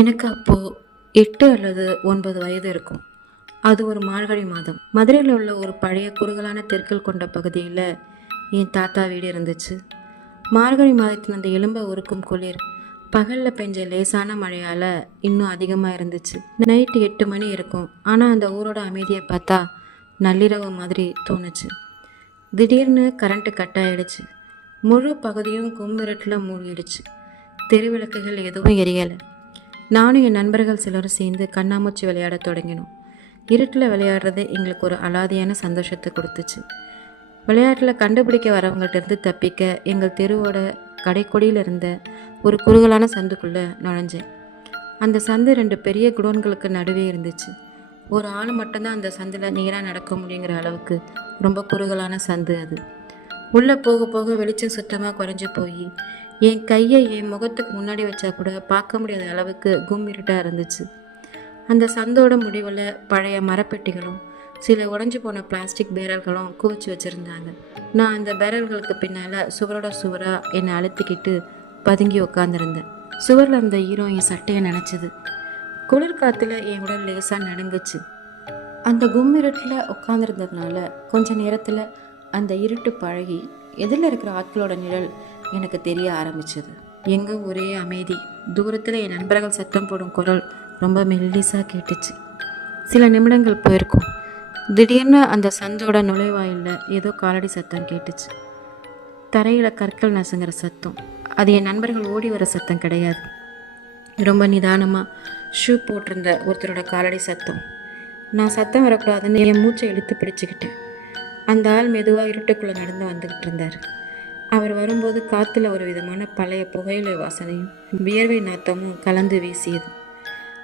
எனக்கு அப்போது 8 அல்லது 9 வயது இருக்கும். அது ஒரு மார்கழி மாதம். மதுரையில் உள்ள ஒரு பழைய குறுகலான தெருக்கள் கொண்ட பகுதியில் என் தாத்தா வீடு இருந்துச்சு. மார்கழி மாதத்தில் அந்த எலும்பை உருக்கும் குளிர் பகலில் பெஞ்ச லேசான மழையால் இன்னும் அதிகமாக இருந்துச்சு. நைட்டு 8 மணி இருக்கும். ஆனால் அந்த ஊரோட அமைதியை பார்த்தா நள்ளிரவு மாதிரி தோணுச்சு. திடீர்னு கரண்ட்டு கட் ஆகிடுச்சு. முழு பகுதியும் கும்மிருட்டில் மூழ்கிடுச்சு. தெருவிளக்குகள் எதுவும் எரியலை. நானும் என் நண்பர்கள் சிலரும் சேர்ந்து கண்ணாமூச்சி விளையாட தொடங்கினோம். இருட்டில் விளையாடுறது எங்களுக்கு ஒரு அலாதியான சந்தோஷத்தை கொடுத்துச்சு. விளையாட்டில் கண்டுபிடிக்க வரவங்கள்ட்ட தப்பிக்க எங்கள் தெருவோட கடைக்கொடியில் இருந்த ஒரு குறுகலான சந்துக்குள்ளே நுழைஞ்சேன். அந்த சந்து 2 பெரிய குடோன்களுக்கு நடுவே இருந்துச்சு. ஒரு ஆள் மட்டும்தான் அந்த சந்தில் நேராக நடக்க முடியுங்கிற அளவுக்கு ரொம்ப குறுகலான சந்து அது. உள்ளே போக போக வெளிச்சம் சுத்தமாக குறைஞ்சி போய் என் கையை என் முகத்துக்கு முன்னாடி வச்சா கூட பார்க்க முடியாத அளவுக்கு கும்மிருட்டாக இருந்துச்சு. அந்த சந்தோட முடிவில் பழைய மரப்பெட்டிகளும் சில உடஞ்சி போன பிளாஸ்டிக் பேரல்களும் குவிச்சு வச்சுருந்தாங்க. நான் அந்த பேரல்களுக்கு பின்னால் சுவரோட சுவராக என்னை அழுத்திக்கிட்டு பதுங்கி உட்காந்துருந்தேன். சுவரில் இருந்த ஈரம் என் சட்டையை நினச்சிது. குளிர் காற்றுல என் உடல் லேசாக நடுங்குச்சு. அந்த கும்மிருட்டில் உட்காந்துருந்ததுனால கொஞ்ச நேரத்தில் அந்த இருட்டு பழகி எதில் இருக்கிற ஆட்களோட நிழல் எனக்கு தெரிய ஆரம்பிச்சது. எங்கே ஒரே அமைதி. தூரத்தில் என் நண்பர்கள் சத்தம் போடும் குரல் ரொம்ப மெல்லிசாக கேட்டுச்சு. சில நிமிடங்கள் போயிருக்கும். திடீர்னு அந்த சந்தோட நுழைவாயில் ஏதோ காலடி சத்தம் கேட்டுச்சு. தரையில் கற்கள் நசுங்கிற சத்தம். அது என் நண்பர்கள் ஓடி வர சத்தம் கிடையாது. ரொம்ப நிதானமாக ஷூ போட்டிருந்த ஒருத்தரோட காலடி சத்தம். நான் சத்தம் வரக்கூடாதுன்னு என் மூச்சை இழுத்து பிடிச்சிக்கிட்டேன். அந்த ஆள் மெதுவாக இருட்டுக்குள்ளே நடந்து வந்துக்கிட்டு இருந்தார். அவர் வரும்போது காற்றுல ஒரு விதமான பழைய புகையிலை வாசனையும் வியர்வை நாத்தமும் கலந்து வீசியது.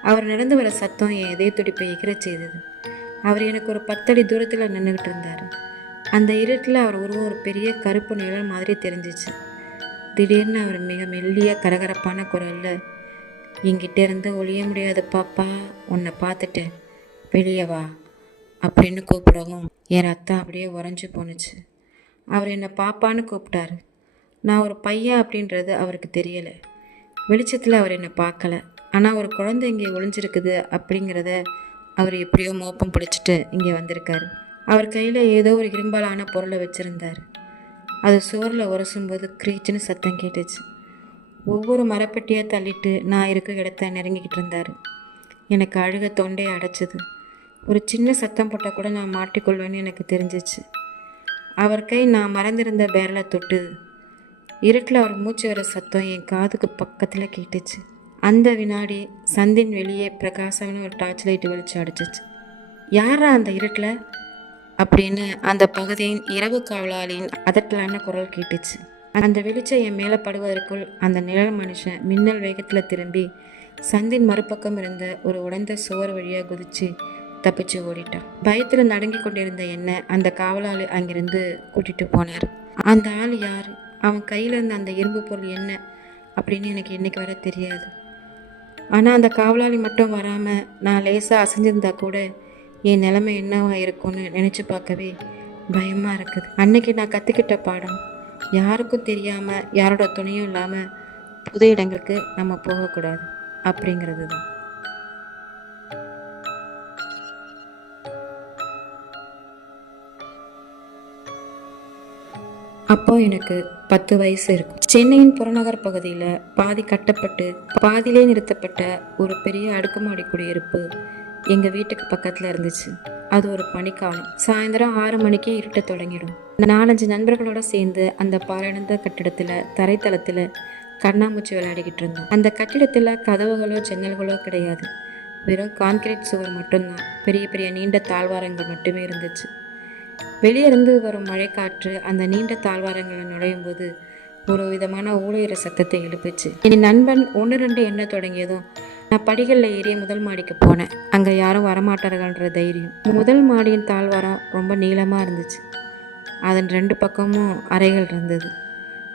அவர் நடந்து வர சத்தம் என் இதய துடிப்பை எகிரச் செய்தது. அவர் எனக்கு ஒரு 10 அடி தூரத்தில் நின்றுக்கிட்டு இருந்தார். அந்த இருட்டில் அவர் உருவம் ஒரு பெரிய கருப்பு நிழல் மாதிரி தெரிஞ்சிச்சு. திடீர்னு அவர் மிக மெல்லிய கரகரப்பான குரலில், என்கிட்ட இருந்து ஒழிய முடியாது பாப்பா, உன்னை பார்த்துட்டேன், வெளியே வா அப்படின்னு கூப்பிடவும் என் ரத்தம் அப்படியே உறைஞ்சி போணுச்சு. அவர் என்னை பாப்பான்னு கூப்பிட்டாரு. நான் ஒரு பையன் அப்படின்றது அவருக்கு தெரியலை. வெளிச்சத்தில் அவர் என்னை பார்க்கல. ஆனால் ஒரு குழந்தை இங்கே ஒளிஞ்சிருக்குது அப்படிங்கிறத அவர் எப்படியோ மோப்பம் பிடிச்சிட்டு இங்கே வந்திருக்காரு. அவர் கையில் ஏதோ ஒரு இரும்பாலான பொருளை வச்சுருந்தார். அது சோறில் உரசும்போது க்ரீச்சுன்னு சத்தம் கேட்டுச்சு. ஒவ்வொரு மரப்பெட்டியாக தள்ளிட்டு நான் இருக்க இடத்த நெருங்கிக்கிட்டு இருந்தார். எனக்கு அழுக தொண்டையை அடைச்சிது. ஒரு சின்ன சத்தம் போட்டால் கூட நான் மாட்டிக்கொள்வேன்னு எனக்கு தெரிஞ்சிச்சு. அவர் கை நான் மறந்திருந்த பேரலை தொட்டு. இருட்டில் அவர் மூச்சு வர சத்தம் என் காதுக்கு பக்கத்தில் கேட்டுச்சு. அந்த வினாடி சந்தின் வெளியே பிரகாசமான ஒரு டார்ச் லைட் வெளிச்சம் அடிச்சிச்சு. யாரா அந்த இருட்டில் அப்படின்னு அந்த பகுதியின் இரவு காவலாளியின் அதட்டலான குரல் கேட்டுச்சு. அந்த வெளிச்சம் என் மேலே படுவதற்குள் அந்த நிழல் மனுஷன் மின்னல் வேகத்தில் திரும்பி சந்தின் மறுபக்கம் இருந்த ஒரு உடைந்த சுவர் வழியாக குதிச்சு தப்பிச்சு ஓடிட்டான். பயத்தில் நடுங்கி கொண்டிருந்த என்னை அந்த காவலாளி அங்கிருந்து கூட்டிகிட்டு போனார். அந்த ஆள் யார், அவன் கையில் இருந்த அந்த இரும்பு பொருள் என்ன அப்படின்னு எனக்கு இன்னைக்கு வர தெரியாது. ஆனால் அந்த காவலாளி மட்டும் வராமல் நான் லேசாக அசைஞ்சிருந்தா கூட என் நிலைமை என்னவா இருக்கும்னு நினச்சி பார்க்கவே பயமாக இருக்குது. அன்னைக்கு நான் கற்றுக்கிட்ட பாடம், யாருக்கும் தெரியாமல் யாரோட துணையும் இல்லாமல் புது இடங்களுக்கு நம்ம போகக்கூடாது அப்படிங்கிறது தான். அப்போ எனக்கு 10 வயசு இருக்கும். சென்னையின் புறநகர் பகுதியில் பாதி கட்டப்பட்டு பாதியிலே நிறுத்தப்பட்ட ஒரு பெரிய அடுக்குமாடி குடியிருப்பு எங்கள் வீட்டுக்கு பக்கத்தில் இருந்துச்சு. அது ஒரு பனிக்காலம். சாயந்தரம் 6 மணிக்கே இருட்ட தொடங்கிடும். 4-5 நண்பர்களோட சேர்ந்து அந்த பாழடைந்த கட்டிடத்தில் தரைத்தளத்தில் கண்ணாமூச்சி விளையாடிக்கிட்டு இருந்தோம். அந்த கட்டிடத்தில் கதவுகளோ ஜன்னல்களோ கிடையாது. வெறும் கான்கிரீட் சுவர் மட்டும்தான். பெரிய பெரிய நீண்ட தாழ்வாரங்கள் மட்டுமே இருந்துச்சு. வெளியே இருந்து வரும் மழைக்காற்று அந்த நீண்ட தாழ்வாரங்களை நுழையும் போது ஒரு விதமான ஊழையிற சத்தத்தை எழுப்புச்சு. என் நண்பன் 1-2 எண்ண தொடங்கியதும் நான் படிகளில் ஏறிய முதல் மாடிக்கு போனேன். அங்கே யாரும் வரமாட்டார்கள்ன்ற தைரியம். முதல் மாடியின் தாழ்வாரம் ரொம்ப நீளமாக இருந்துச்சு. அதன் 2 பக்கமும் அறைகள் இருந்தது.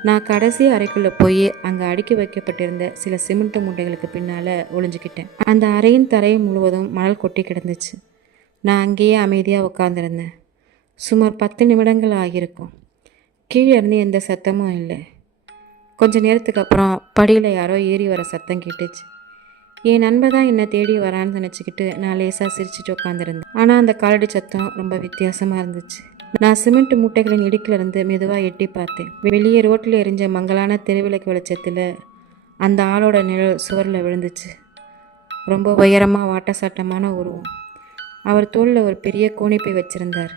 நான் கடைசி அறைக்குள்ளே போய் அங்கே அடுக்கி வைக்கப்பட்டிருந்த சில சிமெண்ட் மூட்டைகளுக்கு பின்னால் ஒளிஞ்சுக்கிட்டேன். அந்த அறையின் தரை முழுவதும் மணல் கொட்டி கிடந்துச்சு. நான் அங்கேயே அமைதியாக உட்காந்துருந்தேன். சுமார் 10 நிமிடங்கள் ஆகியிருக்கும். கீழே இருந்து எந்த சத்தமும் இல்லை. கொஞ்ச நேரத்துக்கு அப்புறம் படியில் யாரோ ஏறி வர சத்தம் கேட்டுச்சு. என் நண்பன் தான் என்னை தேடி வரான்னு நினச்சிக்கிட்டு நான் லேசாக சிரிச்சுட்டு உட்காந்துருந்தேன். ஆனால் அந்த காலடி சத்தம் ரொம்ப வித்தியாசமாக இருந்துச்சு. நான் சிமெண்ட் மூட்டைகளின் இடுக்கிலிருந்து மெதுவாக எட்டி பார்த்தேன். வெளியே ரோட்டில் எரிஞ்ச மங்கலான தெருவிளக்கு வெளிச்சத்தில் அந்த ஆளோட நிழல் சுவரில் விழுந்துச்சு. ரொம்ப உயரமாக வாட்டசாட்டமான உருவம். அவர் தோளில் ஒரு பெரிய கோணிப்பை வச்சிருந்தார்.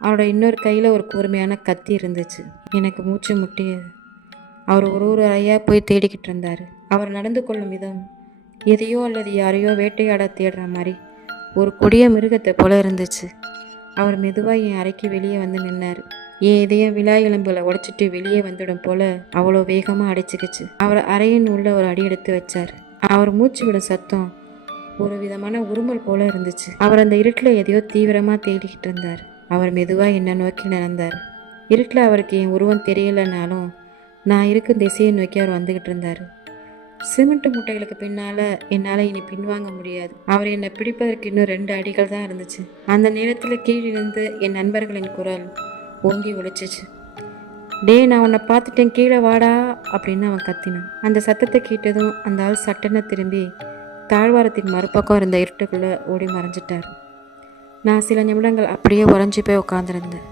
அவரோட இன்னொரு கையில் ஒரு கூர்மையான கத்தி இருந்துச்சு. எனக்கு மூச்சு முட்டியது. அவர் ஒரு அறையாக போய் தேடிக்கிட்டு இருந்தார். அவர் நடந்து கொள்ளும் விதம் எதையோ அல்லது யாரையோ வேட்டையாட தேடுற மாதிரி ஒரு கொடிய மிருகத்தை போல இருந்துச்சு. அவர் மெதுவாக என் அறைக்கு வெளியே வந்து நின்னார். என் இதயம் விழா எலும்புகளை உடைச்சிட்டு வெளியே வந்துடும் போல அவ்வளோ வேகமாக அடைச்சிக்கிச்சு. அவர் அறையின் உள்ள ஒரு அடி எடுத்து வச்சார். அவர் மூச்சு விட சத்தம் ஒரு விதமான உருமல் போல இருந்துச்சு. அவர் அந்த இருட்டில் எதையோ தீவிரமாக தேடிக்கிட்டு இருந்தார். அவர் மெதுவாக என்னை நோக்கி நடந்தார். இருட்டில் அவருக்கு என் உருவம் தெரியலைனாலும் நான் இருக்கும் திசையை நோக்கி அவர் வந்துக்கிட்டு இருந்தார். சிமெண்ட் மூட்டைகளுக்கு பின்னால் என்னால் இனி பின்வாங்க முடியாது. அவர் என்னை பிடிப்பதற்கு இன்னும் 2 அடிகள் தான் இருந்துச்சு. அந்த நேரத்தில் கீழிருந்து என் நண்பர்களின் குரல் ஓங்கி ஒழிச்சிச்சு. டே, நான் உன்னை பார்த்துட்டேன், கீழே வாடா அப்படின்னு அவன் கத்தினான். அந்த சத்தத்தை கேட்டதும் அந்த ஆள் சட்டென திரும்பி தாழ்வாரத்தின் மறுபக்கம் இருந்த இருட்டுக்குள்ளே ஓடி மறைஞ்சிட்டார். நான் சில நிமிடங்கள் அப்படியே உறைஞ்சி போய் உட்காந்துருந்தேன்.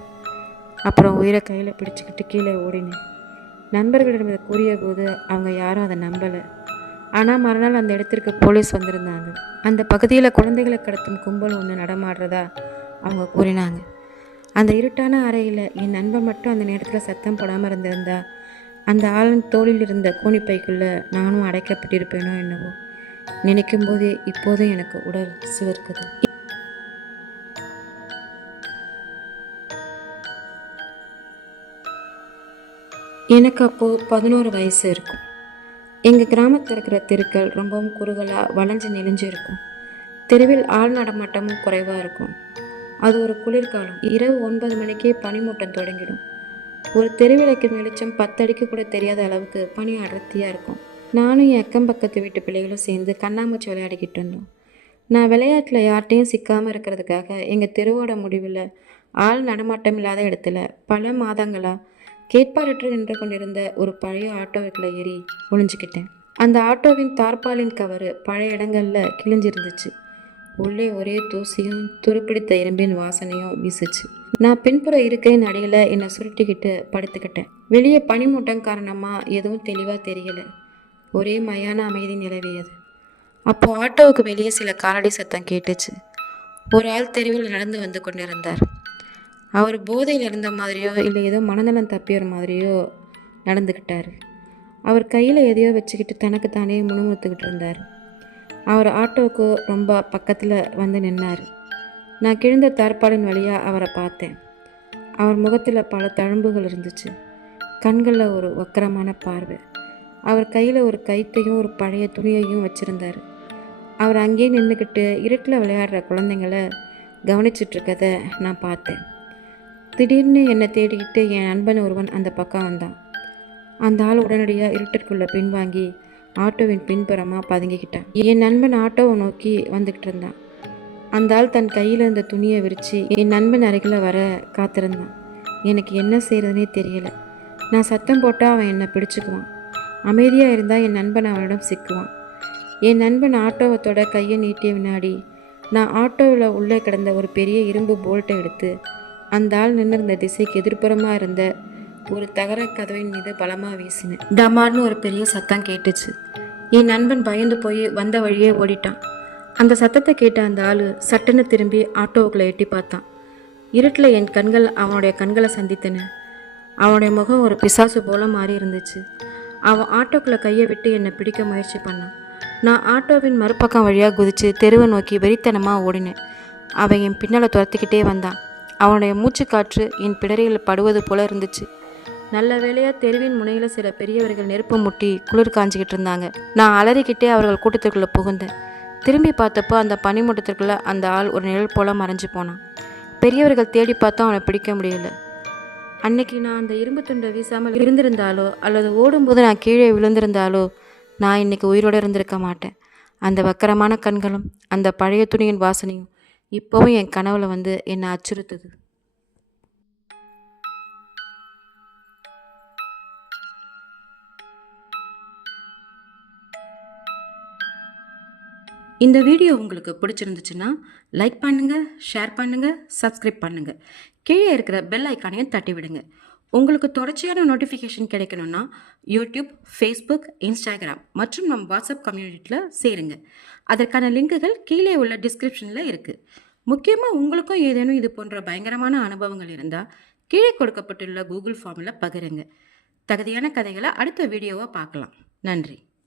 அப்புறம் உயிரை கையில் பிடிச்சிக்கிட்டு கீழே ஓடினேன். நண்பர்களிடம் இதை கூறிய போது அவங்க யாரும் அதை நம்பலை. ஆனால் மறுநாள் அந்த இடத்திற்கு போலீஸ் வந்திருந்தாங்க. அந்த பகுதியில் குழந்தைகளை கடத்தும் கும்பல் ஒன்று நடமாடுறதா அவங்க கூறினாங்க. அந்த இருட்டான அறையில் என் நண்பன் மட்டும் அந்த நேரத்தில் சத்தம் போடாமல் இருந்திருந்தா அந்த ஆளின் தோளில் இருந்த கூனிப்பைக்குள்ளே நானும் அடைக்கப்பட்டிருப்பேனோ என்னவோ. நினைக்கும் போதே இப்போதும் எனக்கு உடல் சிலிர்க்குது. எனக்கு அப்போது 11 வயசு இருக்கும். எங்கள் கிராமத்தில் இருக்கிற தெருக்கள் ரொம்பவும் குறுகலாக வளைஞ்சு நெளிஞ்சு இருக்கும். தெருவில் ஆள் நடமாட்டமும் குறைவாக இருக்கும். அது ஒரு குளிர்காலம். இரவு 9 மணிக்கே பனிமூட்டம் தொடங்கிடும். ஒரு தெருவிளக்கின் வெளிச்சம் 10 அடிக்கு கூட தெரியாத அளவுக்கு பனி அடர்த்தியாக இருக்கும். நானும் என் அக்கம் பக்கத்து வீட்டு பிள்ளைகளும் சேர்ந்து கண்ணாமூச்சி விளையாடிக்கிட்டு இருந்தோம். நான் விளையாட்டில் யார்ட்டையும் சிக்காமல் இருக்கிறதுக்காக எங்கள் தெருவோட முடிவில் ஆள் நடமாட்டம் இல்லாத இடத்துல பல மாதங்களாக கேட்பாரற்று நின்று கொண்டிருந்த ஒரு பழைய ஆட்டோவுக்குள்ள ஏறி ஒளிஞ்சிக்கிட்டேன். அந்த ஆட்டோவின் தார்பாலின் கவரு பழைய இடங்களில் கிழிஞ்சிருந்துச்சு. உள்ளே ஒரே தூசியும் துருப்பிடித்த இரும்பின் வாசனையும் வீசுச்சு. நான் பின்புற இருக்கையின் அடியில் என்னை சுருட்டிக்கிட்டு படுத்துக்கிட்டேன். வெளியே பனிமூட்டம் காரணமாக எதுவும் தெளிவாக தெரியல. ஒரே மயான அமைதி நிலவியது. அப்போது ஆட்டோவுக்கு வெளியே சில காலடி சத்தம் கேட்டுச்சு. ஒரு ஆள் தெருவில் நடந்து வந்து கொண்டிருந்தார். அவர் போதையில் இருந்த மாதிரியோ இல்லை ஏதோ மனநலம் தப்பியற மாதிரியோ நடந்துக்கிட்டார். அவர் கையில் எதையோ வச்சுக்கிட்டு தனக்கு தானே முணுமுணுத்துக்கிட்டு இருந்தார். அவர் ஆட்டோவுக்கு ரொம்ப பக்கத்தில் வந்து நின்னார். நான் கிழிந்த தார்பாலின் வழியாக அவரை பார்த்தேன். அவர் முகத்தில் பல தழும்புகள் இருந்துச்சு. கண்களில் ஒரு வக்கரமான பார்வை. அவர் கையில் ஒரு கைத்தையும் ஒரு பழைய துணியையும் வச்சுருந்தார். அவர் அங்கேயே நின்றுக்கிட்டு இருட்டில் விளையாடுற குழந்தைங்கள கவனிச்சிட்ருக்கதை நான் பார்த்தேன். திடீர்னு என்னை தேடிக்கிட்டு என் நண்பன் ஒருவன் அந்த பக்கம் வந்தான். அந்த ஆள் உடனடியாக இருட்டிற்குள்ளே பின்வாங்கி ஆட்டோவின் பின்புறமாக பதுங்கிக்கிட்டான். என் நண்பன் ஆட்டோவை நோக்கி வந்துக்கிட்டு இருந்தான். அந்த ஆள் தன் கையில் இருந்த துணியை விரித்து என் நண்பன் அருகில் வர காத்திருந்தான். எனக்கு என்ன செய்கிறதுனே தெரியலை. நான் சத்தம் போட்டால் அவன் என்னை பிடிச்சிக்குவான். அமைதியாக இருந்தால் என் நண்பன் அவனிடம் சிக்குவான். என் நண்பன் ஆட்டோவத்தோட கையை நீட்டிய வினாடி நான் ஆட்டோவில் உள்ளே கிடந்த ஒரு பெரிய இரும்பு போல்ட்டை எடுத்து அந்த ஆள் நின்றிருந்த திசைக்கு எதிர்ப்புறமாக இருந்த ஒரு தகர கதவின் மீது பலமாக வீசினேன். டமார்னு ஒரு பெரிய சத்தம் கேட்டுச்சு. என் நண்பன் பயந்து போய் வந்த வழியே ஓடிட்டான். அந்த சத்தத்தை கேட்ட அந்த ஆள் சட்டுன்னு திரும்பி ஆட்டோவுக்குள்ளே எட்டி பார்த்தான். இருட்டில் என் கண்கள் அவனுடைய கண்களை சந்தித்தன. அவனுடைய முகம் ஒரு பிசாசு போல மாறி இருந்துச்சு. அவன் ஆட்டோக்குள்ளே கையை விட்டு என்னை பிடிக்க முயற்சி பண்ணான். நான் ஆட்டோவின் மறுபக்கம் வழியாக குதித்து தெருவை நோக்கி வெறித்தனமாக ஓடினேன். அவன் என் பின்னால் துரத்திக்கிட்டே வந்தான். அவனுடைய மூச்சு காற்று என் பிடரியில் படுவது போல இருந்துச்சு. நல்ல வேளையாக தெருவின் முனையில் சில பெரியவர்கள் நெருப்பு முட்டி குளிர் காஞ்சிக்கிட்டு இருந்தாங்க. நான் அலறிக்கிட்டே அவர்கள் கூட்டத்திற்குள்ளே புகுந்தேன். திரும்பி பார்த்தப்போ அந்த பனிமூட்டத்திற்குள்ளே அந்த ஆள் ஒரு நிழல் போல மறைஞ்சு போனான். பெரியவர்கள் தேடி பார்த்தோம், அவனை பிடிக்க முடியல. அன்னைக்கு நான் அந்த இரும்பு துண்டை வீசாமல் இருந்திருந்தாலோ அல்லது ஓடும்போது நான் கீழே விழுந்திருந்தாலோ நான் இன்னைக்கு உயிரோடு இருந்திருக்க மாட்டேன். அந்த வக்கரமான கண்களும் அந்த பழைய துணியின் வாசனையும் இப்போவும் என் கனவுல வந்து என்னை அச்சுறுத்துது. இந்த வீடியோ உங்களுக்கு பிடிச்சிருந்துச்சுன்னா லைக் பண்ணுங்கள், ஷேர் பண்ணுங்கள், சப்ஸ்கிரைப் பண்ணுங்கள். கீழே இருக்கிற பெல் ஐக்கானையும் தட்டி விடுங்க. உங்களுக்கு தொடர்ச்சியான நோட்டிஃபிகேஷன் கிடைக்கணும்னா யூடியூப், ஃபேஸ்புக், இன்ஸ்டாகிராம் மற்றும் நம் வாட்ஸ்அப் கம்யூனிட்டியில் சேருங்க. அதற்கான லிங்குகள் கீழே உள்ள டிஸ்கிரிப்ஷனில் இருக்குது. முக்கியமாக உங்களுக்கும் ஏதேனும் இது போன்ற பயங்கரமான அனுபவங்கள் இருந்தால் கீழே கொடுக்கப்பட்டுள்ள கூகுள் ஃபார்மில் பகிருங்க. தகுதியான கதைகளை அடுத்த வீடியோவை பார்க்கலாம். நன்றி.